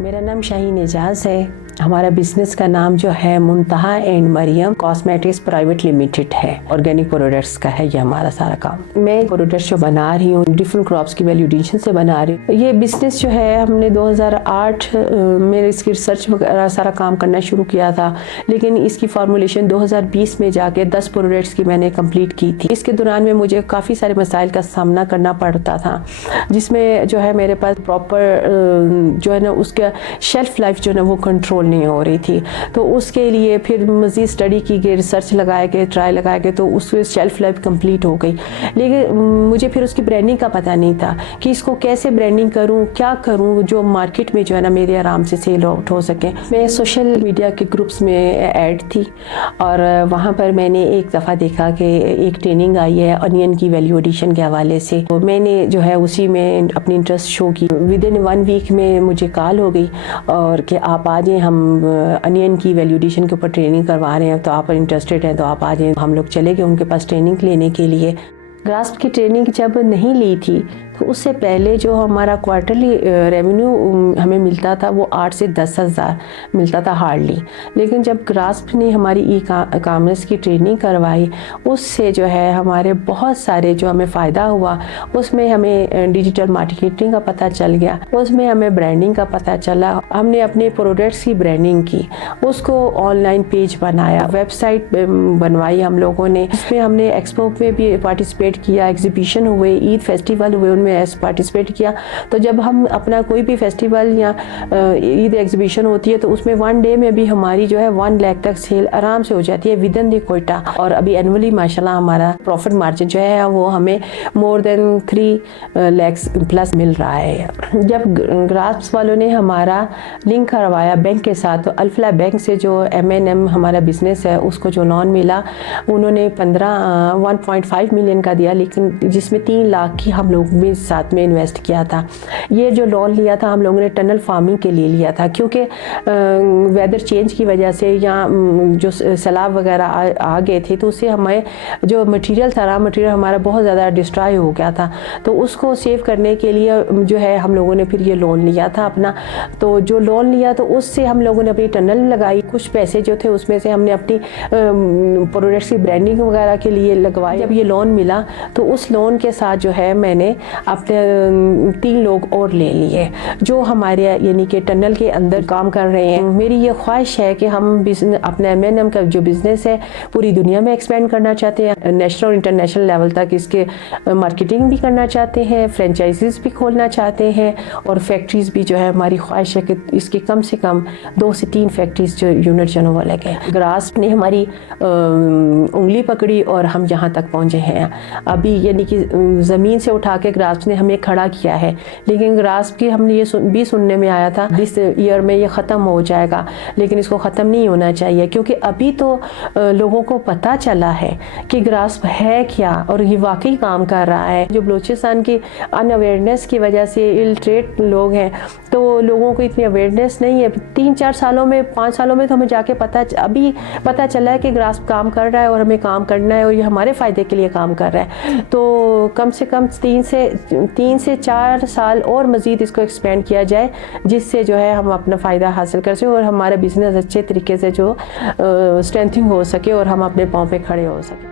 मेरा नाम शाहीन एजाज है। हमारा बिजनेस का नाम जो है Muntaha and Maryam cosmetics private limited है। ऑर्गेनिक प्रोडक्ट्स का है ये हमारा सारा काम। मैं प्रोडक्ट्स जो बना रही हूँ डिफरेंट क्रॉप्स की वैल्यू एडिशन से बना रही हूँ। ये बिजनेस जो है हमने 2008 में इसकी रिसर्च वगैरह सारा काम करना शुरू किया था, लेकिन इसकी फार्मूलेशन 2020 में जाके 10 प्रोडक्ट्स की मैंने कंप्लीट की थी। इसके दौरान में मुझे काफ़ी सारे मसाइल का सामना करना पड़ता था, जिसमें जो है मेरे पास प्रॉपर जो है ना उसका शेल्फ लाइफ जो है ना वो कंट्रोल नहीं हो रही थी। तो उसके लिए फिर मज़ीद स्टडी की गई, रिसर्च लगाए गए, ट्राई लगाए गए, तो उसकी शेल्फ लाइफ कंप्लीट हो गई। लेकिन मुझे फिर उसकी ब्रांडिंग का पता नहीं था कि इसको कैसे ब्रांडिंग करूं, क्या करूं जो मार्केट में जो है ना मेरे आराम से सेल आउट हो सके। मैं सोशल मीडिया के ग्रुप्स में ऐड थी और वहाँ पर मैंने एक दफ़ा देखा कि एक ट्रेनिंग आई है अनियन की वैल्यू एडिशन के हवाले से। तो मैंने जो है उसी में अपनी इंटरेस्ट शो की। विद इन 1 वीक में मुझे कॉल हो गई और कि आप आ जाएँ, हम अनियन की वैल्यू एडिशन के ऊपर ट्रेनिंग करवा रहे हैं, तो आप इंटरेस्टेड हैं तो आप आ जाएँ। हम लोग चले गए उनके पास ट्रेनिंग लेने के लिए। ग्रास्प की ट्रेनिंग जब नहीं ली थी तो उससे पहले जो हमारा क्वार्टरली रेवेन्यू हमें मिलता था वो 8 से 10 हज़ार मिलता था हार्डली। लेकिन जब ग्रास्प ने हमारी ई कॉमर्स की ट्रेनिंग करवाई उससे जो है हमारे बहुत सारे जो हमें फ़ायदा हुआ। उसमें हमें डिजिटल मार्केटिंग का पता चल गया, उसमें हमें ब्रांडिंग का पता चला। हमने अपने प्रोडक्ट्स की ब्रांडिंग की, उसको ऑनलाइन पेज बनाया, वेबसाइट बनवाई हम लोगों ने। इसमें हमने एक्सपो में भी पार्टिसिपेट किया, एग्जीबिशन हुए, ईद फेस्टिवल हुए, उनमें पार्टिसिपेट किया। तो जब हम अपना कोई भी फेस्टिवल या ईद एग्जीबिशन होती है तो उसमें 1 डे में भी हमारी जो है 1 लाख तक सेल आराम से हो जाती है विद इन द कोटा। और अभी एनुअली माशाल्लाह हमारा प्रॉफिट मार्जिन जो है वो हमें मोर देन 3 लाख प्लस मिल रहा है। जब ग्रास्प वालों ने हमारा लिंक करवाया बैंक के साथ, तो अल्फला बैंक से जो M&M हमारा बिजनेस है उसको जो लोन मिला उन्होंने 1.5 मिलियन का दिया, लेकिन जिसमें 3 लाख की हम लोग भी साथ में इन्वेस्ट किया था। ये जो लोन लिया था हम लोगों ने टनल फार्मिंग के लिए लिया था, क्योंकि वेदर चेंज की वजह से या जो सैलाब वगैरह आ गए थे तो उससे हमें जो मटेरियल था, रॉ मटेरियल हमारा बहुत ज़्यादा डिस्ट्रॉय हो गया था। तो उसको सेव करने के लिए जो है हम लोगों ने फिर ये लोन लिया था अपना। तो जो लोन लिया तो उससे हम लोगों ने अपनी टनल लगाई। कुछ पैसे जो थे उसमें से हमने अपनी प्रोडक्ट्स की ब्रांडिंग वगैरह के लिए लगवाए। जब ये लोन मिला तो उस लोन के साथ जो है मैंने अपने 3 लोग और ले लिए जो हमारे यानी कि टनल के अंदर काम कर रहे हैं। मेरी ये ख्वाहिश है कि हम अपने M&M का जो बिज़नेस है पूरी दुनिया में एक्सपेंड करना चाहते हैं, नेशनल और इंटरनेशनल लेवल तक इसके मार्केटिंग भी करना चाहते हैं, फ्रेंचाइजीज भी खोलना चाहते हैं और फैक्ट्रीज़ भी जो है हमारी ख्वाहिश है कि इसके कम से कम 2 से 3 फैक्ट्रीज जो यूनिट जनोवा लगे। ग्रास्प ने हमारी उंगली पकड़ी और हम यहाँ तक पहुँचे हैं। अभी यानी कि ज़मीन से उठा के ग्रास्प ने हमें खड़ा किया है, लेकिन ग्रास्प की हमने ये भी सुनने में आया था दिस ईयर में ये ख़त्म हो जाएगा, लेकिन इसको ख़त्म नहीं होना चाहिए, क्योंकि अभी तो लोगों को पता चला है कि ग्रास्प है क्या और ये वाकई काम कर रहा है। जो बलूचिस्तान की अनअवेयरनेस की वजह से इलिटरेट लोग हैं तो लोगों को इतनी अवेयरनेस नहीं है। 3-4 सालों में 5 सालों में तो हमें जाके अभी पता चला है कि ग्रास्प काम कर रहा है और हमें काम करना है और ये हमारे फ़ायदे के लिए काम कर रहा है। तो कम से कम 3 से 4 साल और मज़ीद इसको एक्सपेंड किया जाए, जिससे जो है हम अपना फ़ायदा हासिल कर सकें और हमारा बिज़नेस अच्छे तरीके से जो स्ट्रेंथिंग हो सके और हम अपने पाँव पे खड़े हो सकें।